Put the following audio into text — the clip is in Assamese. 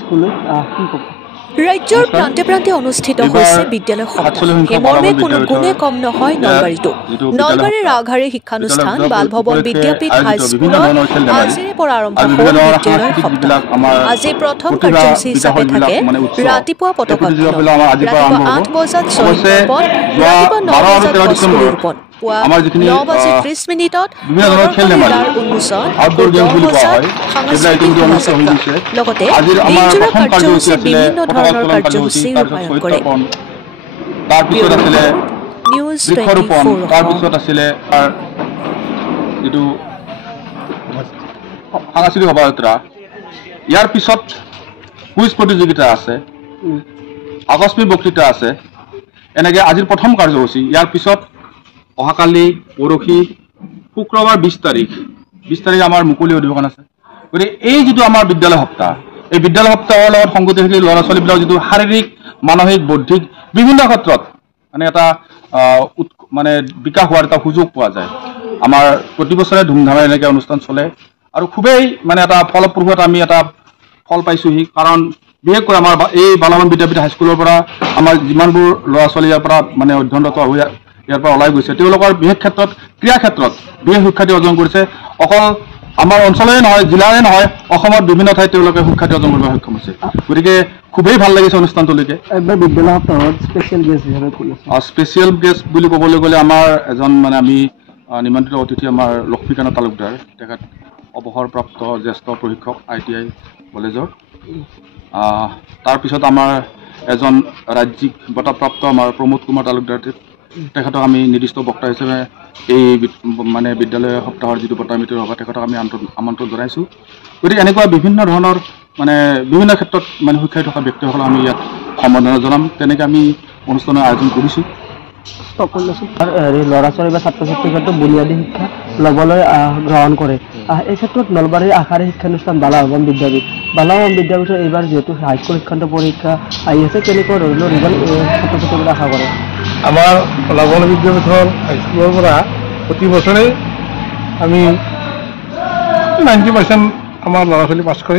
স্কুললৈ কি ক'ব? ৰাজ্যৰ প্ৰান্তে প্ৰান্তে অনুষ্ঠিত হৈছে বিদ্যালয় সপ্তাহ। সেই মৰ্মে কোনো গুণে কম নহয় নলবাৰীতো। নলবাৰীৰ আগশাৰী শিক্ষানুষ্ঠান বালভৱন বিদ্যাপীঠ হাইস্কুলত আজিৰে পৰা আৰম্ভ হ'ল বিদ্যালয় সপ্তাহ। আজি প্ৰথম কাৰ্যসূচী হিচাপে থাকে ৰাতিপুৱা পতাকা উত্তোলন, ৰাতিপুৱা 8 বজাত শ্বহীদ তৰ্পণ, ৰাতিপুৱা 9 বজাত গছপুলি ৰোপণ, পুৱা 9:30 উন্মোচন, 10 বজাত সাংস্কৃতিক শোভাযাত্ৰা, লগতে দিনজোৰা কাৰ্যসূচী বিভিন্ন ধৰণৰ কাৰ্যসূচী ৰূপায়ণ কৰে। তাৰপিছত আছিলে নিউজ বৃক্ষৰোপণ, তাৰপিছত আছিলে যিটো সাংস্কৃতিক শোভাযাত্ৰা, ইয়াৰ পিছত কুইজ প্ৰতিযোগিতা আছে, আকস্মিক বক্তৃতা আছে। এনেকৈ আজিৰ প্ৰথম কাৰ্যসূচী। ইয়াৰ পিছত অহাকালি পৰহি শুক্ৰবাৰ 20 তাৰিখ আমাৰ মুকলি অধিৱেশন আছে। গতিকে এই যিটো আমাৰ বিদ্যালয় সপ্তাহ, এই বিদ্যালয় সপ্তাহৰ লগত সংগতি থাকি ল'ৰা ছোৱালীবিলাকৰ যিটো শাৰীৰিক মানসিক বৌদ্ধিক বিভিন্ন ক্ষেত্ৰত মানে এটা মানে বিকাশ হোৱাৰ এটা সুযোগ পোৱা যায়। আমাৰ প্ৰতি বছৰে ধুমধামে এনেকৈ অনুষ্ঠান চলে আৰু খুবেই মানে এটা ফলপ্ৰসূ আমি এটা ফল পাইছোঁহি। কাৰণ বিশেষকৈ আমাৰ এই বালভৱন বিদ্যাপীঠ হাইস্কুলৰ পৰা আমাৰ যিমানবোৰ ল'ৰা ছোৱালী ইয়াৰ পৰা মানে অধ্যয়নৰত হৈ ইয়াৰ পৰা ওলাই গৈছে, তেওঁলোকৰ বিশেষ ক্ষেত্ৰত ক্ৰীড়া ক্ষেত্ৰত বিশেষ সুখ্যাতি অৰ্জন কৰিছে। অকল আমাৰ অঞ্চলৰে নহয়, জিলাৰে নহয়, অসমৰ বিভিন্ন ঠাইত তেওঁলোকে সুখ্যাতি অৰ্জন কৰিব সক্ষম হৈছে। গতিকে খুবেই ভাল লাগিছে অনুষ্ঠানটোলৈকে। বিদ্যালয় সপ্তাহত স্পেচিয়েল গেষ্ট হিচাপে স্পেচিয়েল গেষ্ট বুলি ক'বলৈ গ'লে আমাৰ এজন মানে আমি নিমন্ত্ৰিত অতিথি আমাৰ লক্ষ্মীকান্ত তালুকদাৰ, তেখেত অৱসৰপ্ৰাপ্ত জ্যেষ্ঠ প্ৰশিক্ষক ITI কলেজৰ। তাৰপিছত আমাৰ এজন ৰাজ্যিক বঁটাপ্ৰাপ্ত আমাৰ প্ৰমোদ কুমাৰ তালুকদাৰ, তেখেতক আমি নিৰ্দিষ্ট বক্তা হিচাপে এই মানে বিদ্যালয় সপ্তাহৰ যিটো বঁটা বিতৰণ হ'ব তেখেতক আমি আমন্ত্ৰণ জনাইছোঁ। গতিকে এনেকুৱা বিভিন্ন ধৰণৰ মানে বিভিন্ন ক্ষেত্ৰত মানে সুখ্যাতি থকা ব্যক্তিসকলক আমি ইয়াত সম্বৰ্ধনা জনাম, তেনেকৈ আমি অনুষ্ঠানৰ আয়োজন কৰিছোঁ। ল'ৰা ছোৱালী বা ছাত্ৰ ছাত্ৰীৰ ক্ষেত্ৰত বুনিয়াদী শিক্ষা ল'বলৈ গ্ৰহণ কৰে। এই ক্ষেত্ৰত নলবাৰীৰ আগশাৰী শিক্ষানুষ্ঠান বালভৱন বিদ্যাপীঠৰ এইবাৰ যিহেতু হাইস্কুল শিক্ষান্ত পৰীক্ষা আহি আছে, কেনেকুৱা ধৰণৰ ৰিজাল্ট ছাত্ৰ ছাত্ৰীবিলাক আশা কৰে? আমাৰ বালভৱন বিদ্যাপীঠৰ হাইস্কুলৰ পৰা প্ৰতি বছৰেই আমি 90% আমাৰ ল'ৰা ছোৱালী পাছ কৰে।